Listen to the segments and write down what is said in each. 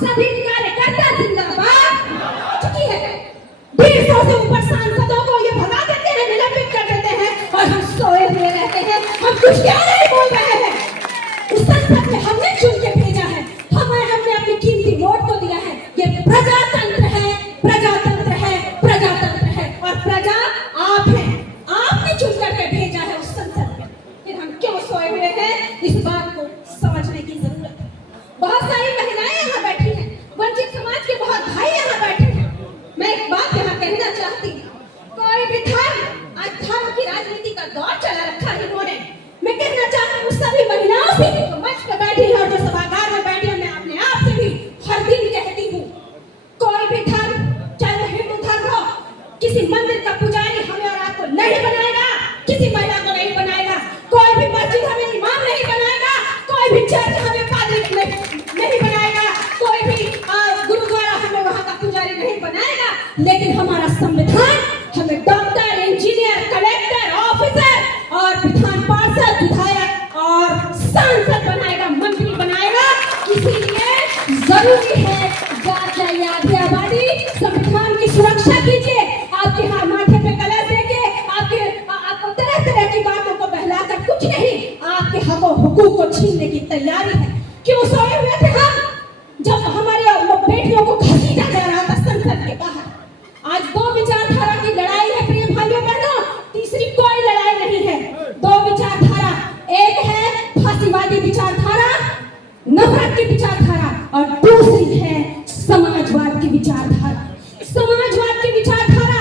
सभी कार्यकर्ता जिंदाबाद। चुकी है 150 से ऊपर सांसदों को ये भगा देते हैं, निलंबित कर देते हैं और हम सोए हुए रहते हैं। हम कुछ क्या नहीं बोल रहे हैं। उस संसद में हमने चुन के भेजा है, हमने अपनी कीमती वोट को दिया है। ये प्रजातंत्र है, प्रजातंत्र है, प्रजातंत्र है और प्रजा आप हैं। आपने चुन करके भेजा है उस संसद में। फिर हम क्यों सोए हुए हैं, इस बात को समझने की जरूरत है। बहुत सारी महिलाएं यहाँ बैठी हैं, वंचित समाज के बहुत भाई यहाँ बैठे हैं। मैं एक बात यहाँ कहना चाहती हूँ, कोई भी धर्म, आज धर्म की राजनीति का दौर चला रखा है इन्होंने। मैं कहना चाहती हूँ सभी महिलाओं से जो मंच पर बैठी है और जो सभागार में बैठी है, मैं अपने आप से भी हर दिन कहती हूँ, कोई भी धर्म, चाहे वो हिंदू धर्म हो, किसी मंदिर का पुजारी हमें और आपको नहीं बनाएगा, किसी महिला को नहीं बनाएगा। कोई भी मस्जिद हमें इमाम नहीं बनाएगा, कोई भी चर्च हमें पादरी नहीं बनाएगा, कोई भी गुरुद्वारा हमें वहां का पुजारी नहीं बनाएगा। लेकिन हमारा संविधान हमें डॉक्टर, इंजीनियर, कलेक्टर, ऑफिसर और विधान पार्षद, विधायक और सांसद बनाएगा, मंत्री बनाएगा। इसीलिए जरूरी है जात जाइए आधी आबादी, संविधान की सुरक्षा कीजिए। आपके हाथ माथे पे कलश देके आपको तरह तरह की बातों को बहलाकर कुछ नहीं, आपके हकों हुकूक को छीनने की तैयारी है। क्यों सोए हुए थे हम, जब हमारे बेटियों को घसीटा जा रहा था संसद के बाहर। आज दो विचारधारा की लड़ाई है प्रिय भाइयों बहनों, तीसरी कोई लड़ाई नहीं है। दो विचारधारा, एक है फांसीवादी विचारधारा, नफरत की विचारधारा और दूसरी है समाजवाद की विचारधारा। समाजवाद की विचारधारा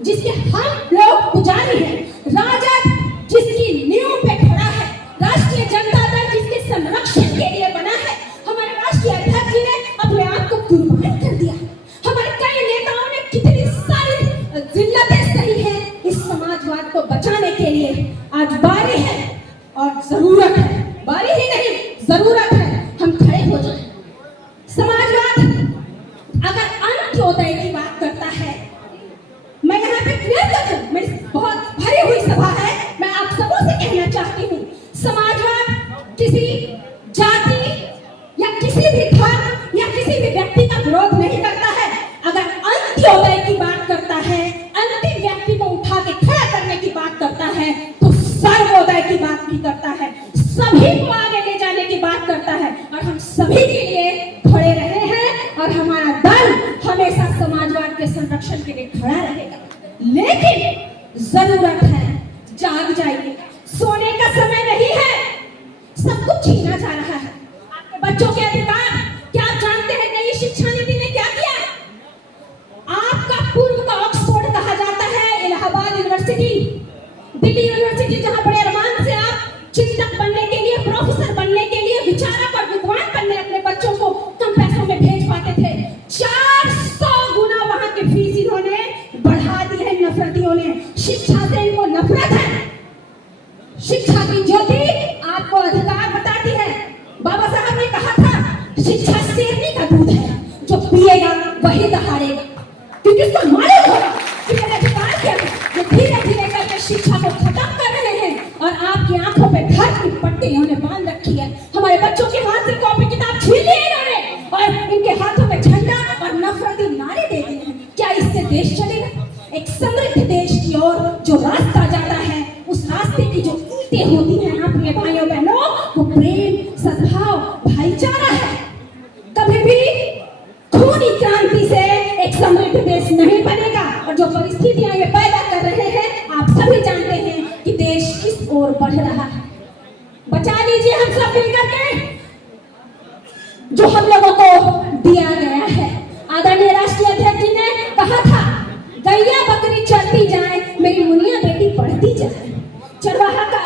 जिसके हम लोग पुजारी हैं, राजद जिसकी नींव पे खड़ा है, राष्ट्रीय जनता दल जिसके संरक्षण के लिए बना है। हमारे राष्ट्रीय अध्यक्ष जी ने अपने आप को कुर्बान कर दिया। हमारे कई नेताओं ने कितनी सारी जिल्लतें सही है इस समाजवाद को बचाने के लिए। आज बारी है और जरूरत है, बारी ही नहीं जरूरत है हम खड़े हो जाएं। समाजवाद अगर अंत्योदय की बात करता है, मैं यहाँ पे मेरी बहुत भरी हुई सभा है, मैं आप सबों से कहना चाहती हूँ, समाजवाद किसी जाति या किसी भी धर्म या किसी भी व्यक्ति का विरोध नहीं करता है। अगर अंत्योदय की बात करता है, अंतिम व्यक्ति को उठा के खड़ा करने की बात करता है, तो सर्वोदय की बात भी करता है, सभी को आगे ले जाने की बात करता है। और हम सभी के लिए खड़े रहे हैं और हमारा दल हमेशा समाजवाद के संरक्षण के लिए खड़ा रहेगा। लेकिन जरूरत है जाग जाइए, सोने का समय नहीं है। सब कुछ छीना जा रहा है, आपके बच्चों के अधिकार। क्या आप जानते हैं नई शिक्षा नीति ने क्या किया? आपका पूर्व का ऑक्सफोर्ड कहा जाता है, इलाहाबाद यूनिवर्सिटी, दिल्ली यूनिवर्सिटी, जहां बड़े अरमान से आप चिंतक बनने के लिए, प्रोफेसर बनने के लिए, विचारक और विद्वान बनने अपने बच्चों को कम पैसों में भेज पाते थे। 400 गुना वहां की फीस इन्होंने बढ़ा दी है नफरतियों ने। शिक्षा से इनको नफरत है। शिक्षा की ज्योति आपको अधिकार बताती है। बाबा साहब ने कहा था शिक्षा शेरनी का दूध है, जो पिएगा वही दहाड़ेगा, क्योंकि उसको मालूम होगा कि मेरे अधिकार क्या है। ये धीरे धीरे करके शिक्षा को खत्म कर रहे हैं और आपकी आंखों पे घर की पट्टी इन्होंने बांध रखी है। हमारे बच्चों के हाथ से कॉपी किताब छीन ली इन्होंने और इनके हाथों में झंडा और नफरती नारे दे दिए हैं। क्या इससे देश चलेगा? एक समृद्ध देश की ओर जो रास्ता जाता है, उस रास्ते की जो ईंटें होती हैं अपने भाइयों बहनों, वो प्रेम, सद्भाव, भाईचारा है। कभी भी खूनी क्रांति से एक समृद्ध देश नहीं बनेगा। और जो परिस्थितियां ये पैदा कर रहे हैं, आप सभी जानते हैं कि देश किस ओर बढ़ रहा है। बचा लीजिए हम सब मिलकर के जो हम लोगों को दिया गया है। आदरणीय राष्ट्रीय अध्यक्ष जी ने कहा था, गैया बकरी चलती जाए, मेरी मुनिया बेटी पढ़ती जाए। चरवाहा का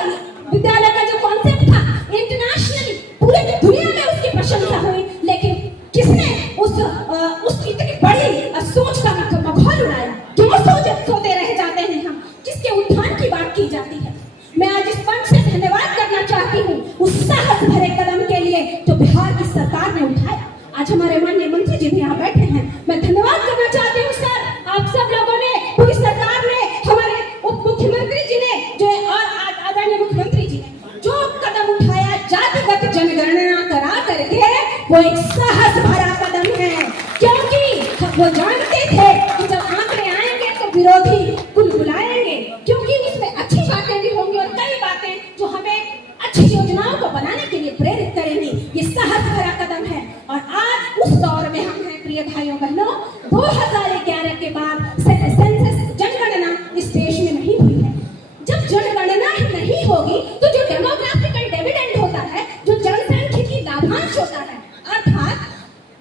विद्यालय का जो कॉन्सेप्ट था, इंटरनेशनली पूरे दुनिया में उसकी प्रशंसा हुई, लेकिन किसने उस इतनी बड़ी सोच का मखौल उड़ाया? क्यों सोते रह जाते हैं हम? किसके उत्थान की बात की जाती है? मैं आज इस मंच से धन्यवाद करना चाहती हूँ उस साहस भरे कदम के लिए जो बिहार की सरकार ने उठाया। आज हमारे माननीय मंत्री जी भी यहाँ बैठे हैं, मैं धन्यवाद करना चाहती हूँ सर, आप सब लोगों ने, पूरी सरकार ने, हमारे उप मुख्यमंत्री जी ने जो और आदरणीय मुख्यमंत्री जी ने जो कदम उठाया, जातिगत जनगणना करा करके वो एक साहस भरा कदम वो जानते थे कि जब आंकड़े आएंगे तो विरोधी कुलबुलाएंगे, क्योंकि उसमें अच्छी बातें भी होंगी और कई बातें जो हमें अच्छी योजनाओं को बनाने के लिए प्रेरित करेंगी। ये साहस भरा कदम है और आज उस दौर में हम हैं प्रिय भाइयों बहनों। 2011 के बाद सेंसस जनगणना इस देश में नहीं हुई है। जब जनगणना ही नहीं होगी तो जो डेमोग्राफिकल डिविडेंड होता है, जो जनसांख्यिकी लाभांश होता है, अर्थात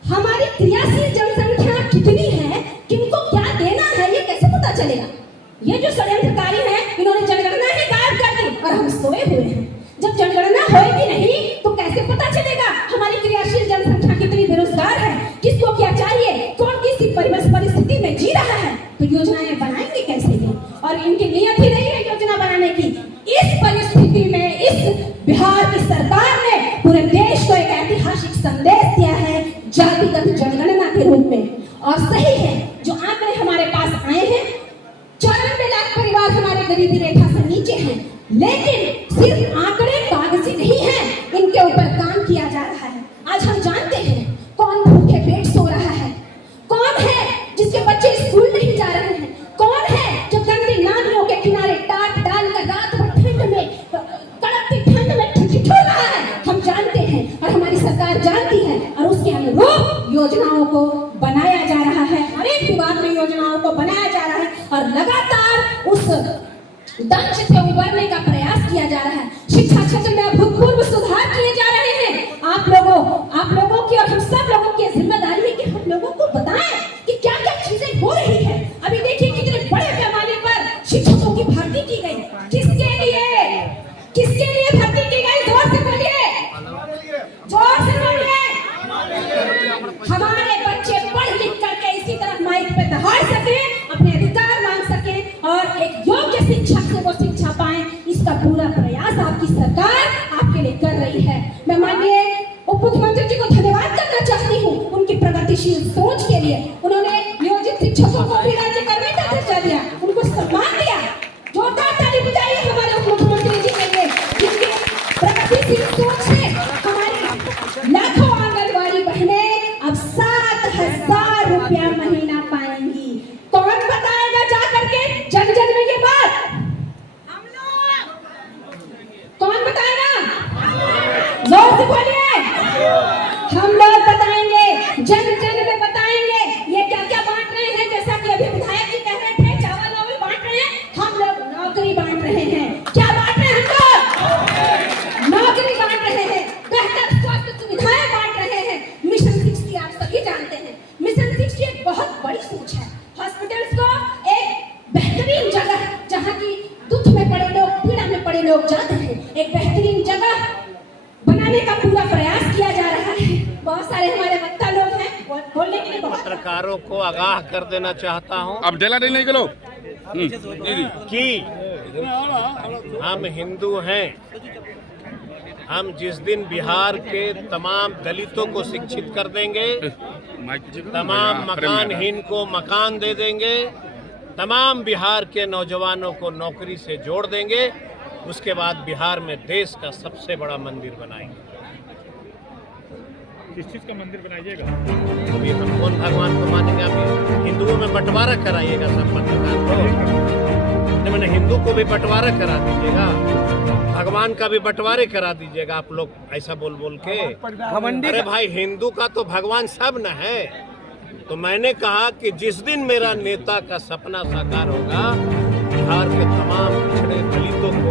हमारी क्रियाशील जनसंख्या कितनी है, किनको क्या देना है, ये कैसे पता चलेगा? ये जो षड्यंत्रकारी हैं, इन्होंने जनगणना ही गायब कर दी और हम सोए हुए हैं। जब जनगणना होगी नहीं तो कैसे पता चलेगा हमारी क्रियाशील जनसंख्या कितनी बेरोजगार है, किसको क्या चाहिए, कौन किस परिस्थिति में जी रहा है? तो योजनाएं बनाएंगे कैसे ये? और इनकी नीयत ही नहीं है योजना बनाने की। इस परिस्थिति में इस बिहार की सरकार ने पूरे देश को एक ऐतिहासिक संदेश दिया है जातिगत जनगणना के रूप में। और सही है, जो आंकड़े हमारे पास आए हैं, 94 लाख परिवार हमारे गरीबी रेखा से नीचे हैं, लेकिन सिर्फ आंकड़े कागजी नहीं हैं, इनके ऊपर काम किया जा रहा है। आज हम जानते हैं कौन भूखे पेट सो रहा है, कौन है जिसके बच्चे स्कूल नहीं जा रहे हैं, कौन है जो गंदी नालियों के किनारे टाट डालकर रात भर ठंड में, कड़कती ठंड में ठिठुर रहा है। हम जानते हैं और हमारी सरकार जानती है और उसके अनुरूप योजनाओं को बनाया जा रहा है। हर एक विभाग में योजनाओं को बनाया जा रहा है और लगातार उस दंश से उबरने का प्रयास किया जा रहा है। शिक्षा क्षेत्र में अभूतपूर्व सुधार किए जा रहे हैं। आप लोगों की और हम सब लोगों की जिम्मेदारी है कि हम लोगों को बताएं कि क्या क्या चीजें हो रही है। अभी देखिए कितने बड़े पैमाने पर शिक्षकों की भर्ती की गई। किसके लिए भर्ती की गई? जोर से बोलिए, जोर से बोलिए। हमारे बच्चे पढ़ लिख करके इसी तरह माइक पे दहाड़ सके, अपने अधिकार मांग सके और एक योग्य शिक्षा से वो शिक्षा पाएं, इसका पूरा प्रयास आपकी सरकार आपके लिए कर रही है। मैं माननीय उप मुख्यमंत्री जी को धन्यवाद करना चाहती हूँ उनकी प्रगतिशील सोच के लिए। उन्होंने नियोजित शिक्षकों को भी राज्य करने का दर्जा दिया, उनको सम्मान दिया। जोरदार ताली बजाइए हमारे उप मुख्यमंत्री जी के लिए, जिनकी प्रगतिशील सोच से हमारी लाखों आंगनबाड़ी बहनें अब 7,000 रुपया महीना पाएंगी। कौन बताएगा जा करके जन जन में ये बात? हम लोग। कौन बताएगा? जोर से बोलिए। हम लोग बताएंगे, जन जन में बताएंगे ये क्या क्या बांट रहे हैं। जैसा कि अभी विधायक जी कह रहे थे चावल वावल बांट रहे हैं, हम लोग नौकरी बांट रहे हैं। क्या बांट रहे हैं? हम लोग नौकरी बांट रहे हैं, बेहतर स्वास्थ्य सुविधाएं बांट रहे हैं। मिशन 60 आप सभी जानते हैं, मिशन 60 एक बहुत बड़ी सोच है। हॉस्पिटल्स को एक बेहतरीन जगह जहाँ की दुख में पड़े लोग, पीड़ा में पड़े लोग जाते हैं, एक बेहतरीन जगह बनाने का पूरा प्रयास किया जा रहा है। बहुत सारे हमारे वक्ता लोग हैं, बोलने के लिए पत्रकारों को आगाह कर देना चाहता हूँ अब डेला नहीं करो कि हम हिंदू हैं। हम जिस दिन बिहार के तमाम दलितों को शिक्षित कर देंगे, तमाम मकानहीन को मकान दे देंगे, तमाम बिहार के नौजवानों को नौकरी से जोड़ देंगे, उसके बाद बिहार में देश का सबसे बड़ा मंदिर बनाएंगे। किस चीज का मंदिर बनाइएगा? अभी हम कौन भगवान को मानेंगे? अभी हिंदुओं में बंटवारा कराइएगा सब पत्रकार को। मैंने हिंदू को भी बंटवारा करा दीजिएगा, भगवान का भी बंटवारे करा दीजिएगा आप लोग ऐसा बोल बोल के। अरे भाई, हिंदू का तो भगवान सब न है। तो मैंने कहा कि जिस दिन मेरा नेता का सपना साकार होगा, बिहार के तमाम पिछड़े दलितों को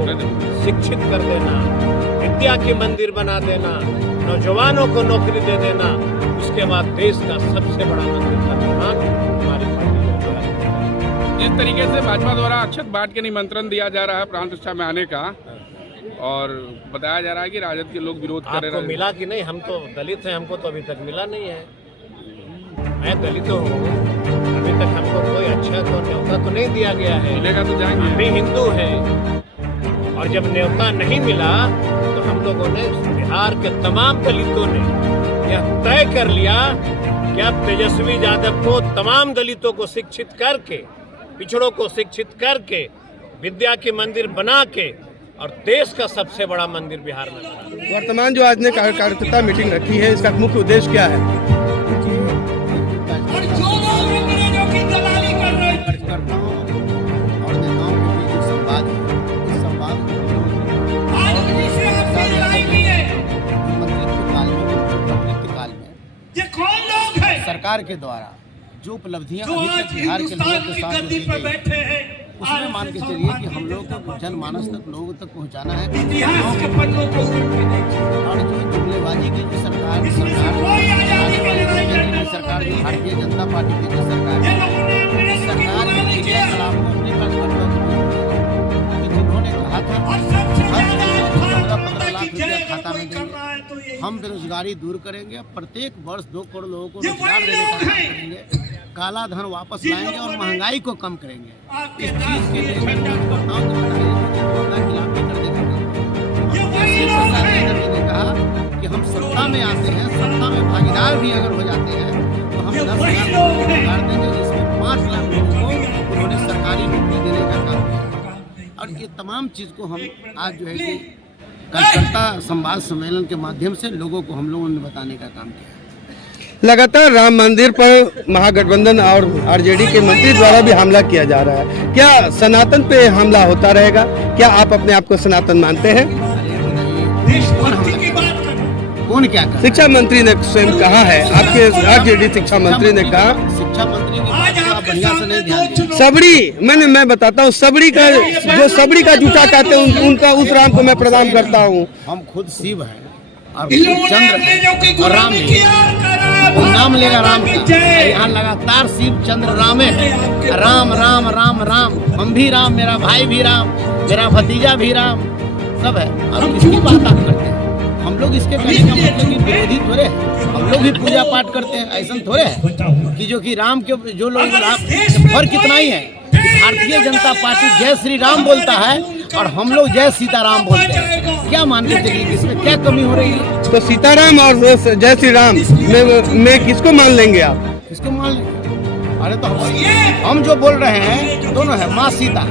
शिक्षित कर देना, विद्या के मंदिर बना देना, नौजवानों को नौकरी दे देना, उसके बाद देश का सबसे बड़ा मंदिर का निर्माण हमारी पार्टी होगा। जिस तरीके से भाजपा द्वारा अक्षत बांट के निमंत्रण दिया जा रहा है प्राण प्रतिष्ठा में आने का, और बताया जा रहा है कि राजद के लोग विरोध कर रहे हैं। आपको मिला कि नहीं? हम तो दलित हैं, हमको तो अभी तक मिला नहीं है। मैं दलित हूँ, अभी तक हमको कोई अच्छा तो न्योता तो नहीं दिया गया है। मिलेगा तो जाएंगे। हम भी हिंदू हैं और जब न्योता नहीं मिला तो हम लोगों ने, बिहार के तमाम दलितों ने यह तय कर लिया कि अब तेजस्वी यादव को तमाम दलितों को शिक्षित करके, पिछड़ों को शिक्षित करके, विद्या के मंदिर बना के और देश का सबसे बड़ा मंदिर बिहार में बना। वर्तमान जो आज ने कार्यकर्ता मीटिंग रखी है, इसका मुख्य उद्देश्य क्या है? सरकार के द्वारा जो उपलब्धियां अभी तक बिहार के लोगों के साथ की गई, उसमें मान के चलिए कि हम लोग को जनमानस तक लोगों तक पहुंचाना है। और जो जुमलेबाजी की जो सरकार जो भारतीय जनता पार्टी की जो सरकार के क्रियाकलाप को अपने पास जिन्होंने कहा था 14-15 लाख रुपया खाता में देंगे, हम बेरोजगारी दूर करेंगे, प्रत्येक वर्ष 2 करोड़ लोगों को रोजगार देने का काम करेंगे, काला धन वापस लाएंगे और महंगाई को कम करेंगे। इस चीज के लिए ने कहा कि हम सत्ता में आते हैं, सत्ता में भागीदार भी अगर हो जाते हैं तो हम 10 लाख लोगों को रोजगार देंगे, जिसमें 5 लाख लोगों को उन्होंने सरकारी नौकरी देने का काम किया। और ये तमाम चीज़ को हम आज जो है कि कार्यकर्ता संवाद सम्मेलन के माध्यम से लोगों को हम लोगों ने बताने का काम किया। लगातार राम मंदिर पर महागठबंधन और आरजेडी के मंत्री द्वारा भी हमला किया जा रहा है, क्या सनातन पे हमला होता रहेगा? क्या आप अपने आप को सनातन मानते हैं? कौन क्या कहा? शिक्षा मंत्री ने स्वयं कहा है, आपके आरजेडी शिक्षा मंत्री ने कहा, शिक्षा मंत्री की बात को आप बढ़िया से नहीं ध्यान दें। सबड़ी मैं बताता हूँ, सबड़ी का जो सबड़ी का जूठा कहते हैं उनका उस राम को मैं प्रणाम करता हूँ। हम खुद शिव हैं और चंद्र है और राम नहीं, वो नाम लेगा राम का। यहाँ लगातार शिव चंद्र राम है, राम राम राम राम, हम भी राम, मेरा भाई भी राम, मेरा भतीजा भी राम, सब है। और किसकी बात आप करते हैं? हम लोग इसके कहने का मतलब कि विरोधी थोड़े हैं, हम लोग भी पूजा पाठ करते हैं, ऐसा थोड़े है कि जो कि राम के जो लोग फर्क कितना ही है। भारतीय जनता पार्टी जय श्री राम बोलता है और हम लोग जय सीताराम बोलते हैं। क्या मान के चलिए इसमें क्या कमी हो रही है? तो सीताराम और जय श्री राम में किसको मान लेंगे आप? किसको मान लेंगे? अरे तो हम जो बोल रहे हैं दोनों है। माँ सीता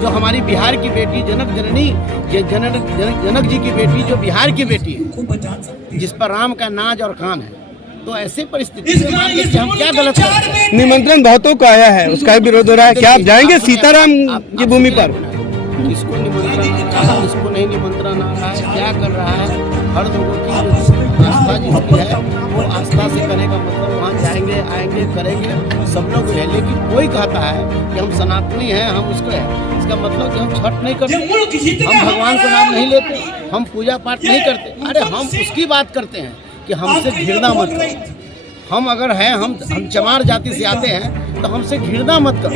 जो हमारी बिहार की बेटी, जनक जननी जनक जी की बेटी जो बिहार की बेटी है, जिस पर राम का नाज और खान है, तो ऐसे परिस्थिति में मान के हम क्या गलत करते हैं? निमंत्रण बहुतों का आया है, उसका विरोध हो रहा है, क्या आप जाएंगे सीताराम की भूमि पर? किसको निमंत्रण आ रहा है, किसको नहीं निमंत्रण आ रहा है, क्या कर रहा है? हर लोगों की आस्था जिसकी है वो आस्था से करने का मतलब वहाँ जाएंगे, आएंगे, करेंगे, सब लोग है। लेकिन कोई कहता है कि हम सनातनी हैं, हम उसको है, इसका मतलब कि हम छठ नहीं करते, हम भगवान का नाम नहीं लेते, हम पूजा पाठ नहीं करते। अरे हम उसकी बात करते हैं कि हमसे घृणा मत करो। हम अगर हैं, हम चमार जाति से आते हैं तो हमसे घृणा मत करो।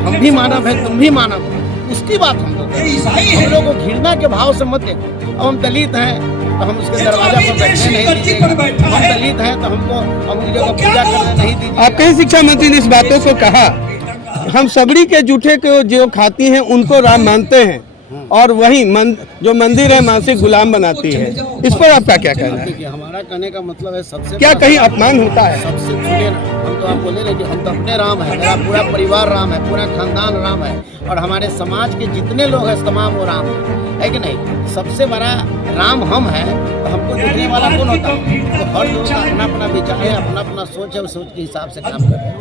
हम भी मानव है, तुम भी मानव हो, उसकी बात हम लोग को घृणा के भाव से मत देखो। अब हम दलित हैं तो हम उसके दरवाजा पर बैठने नहीं दीजिएगा, हम दलित हैं तो हमको हम जगह पूजा करने नहीं दीजिएगा। आपके शिक्षा मंत्री ने इस बातों को कहा, हम सबड़ी के जूठे को जो खाती हैं उनको राम मानते हैं और वही जो मंदिर है मानसिक गुलाम बनाती है। इस पर आपका क्या कहना है? हमारा कहने का मतलब है सबसे क्या कहीं अपमान होता है? सबसे सुनिए ना, हम तो आप बोले ना कि हम तो अपने राम है, मेरा पूरा परिवार राम है, पूरा खानदान राम है और हमारे समाज के जितने लोग हैं तमाम वो राम है कि नहीं? सबसे बड़ा राम हम है तो हमको देखने वाला कौन होता है? तो हर लोग का अपना अपना विचार है, अपना अपना सोच है, उस सोच के हिसाब से काम कर रहे हैं।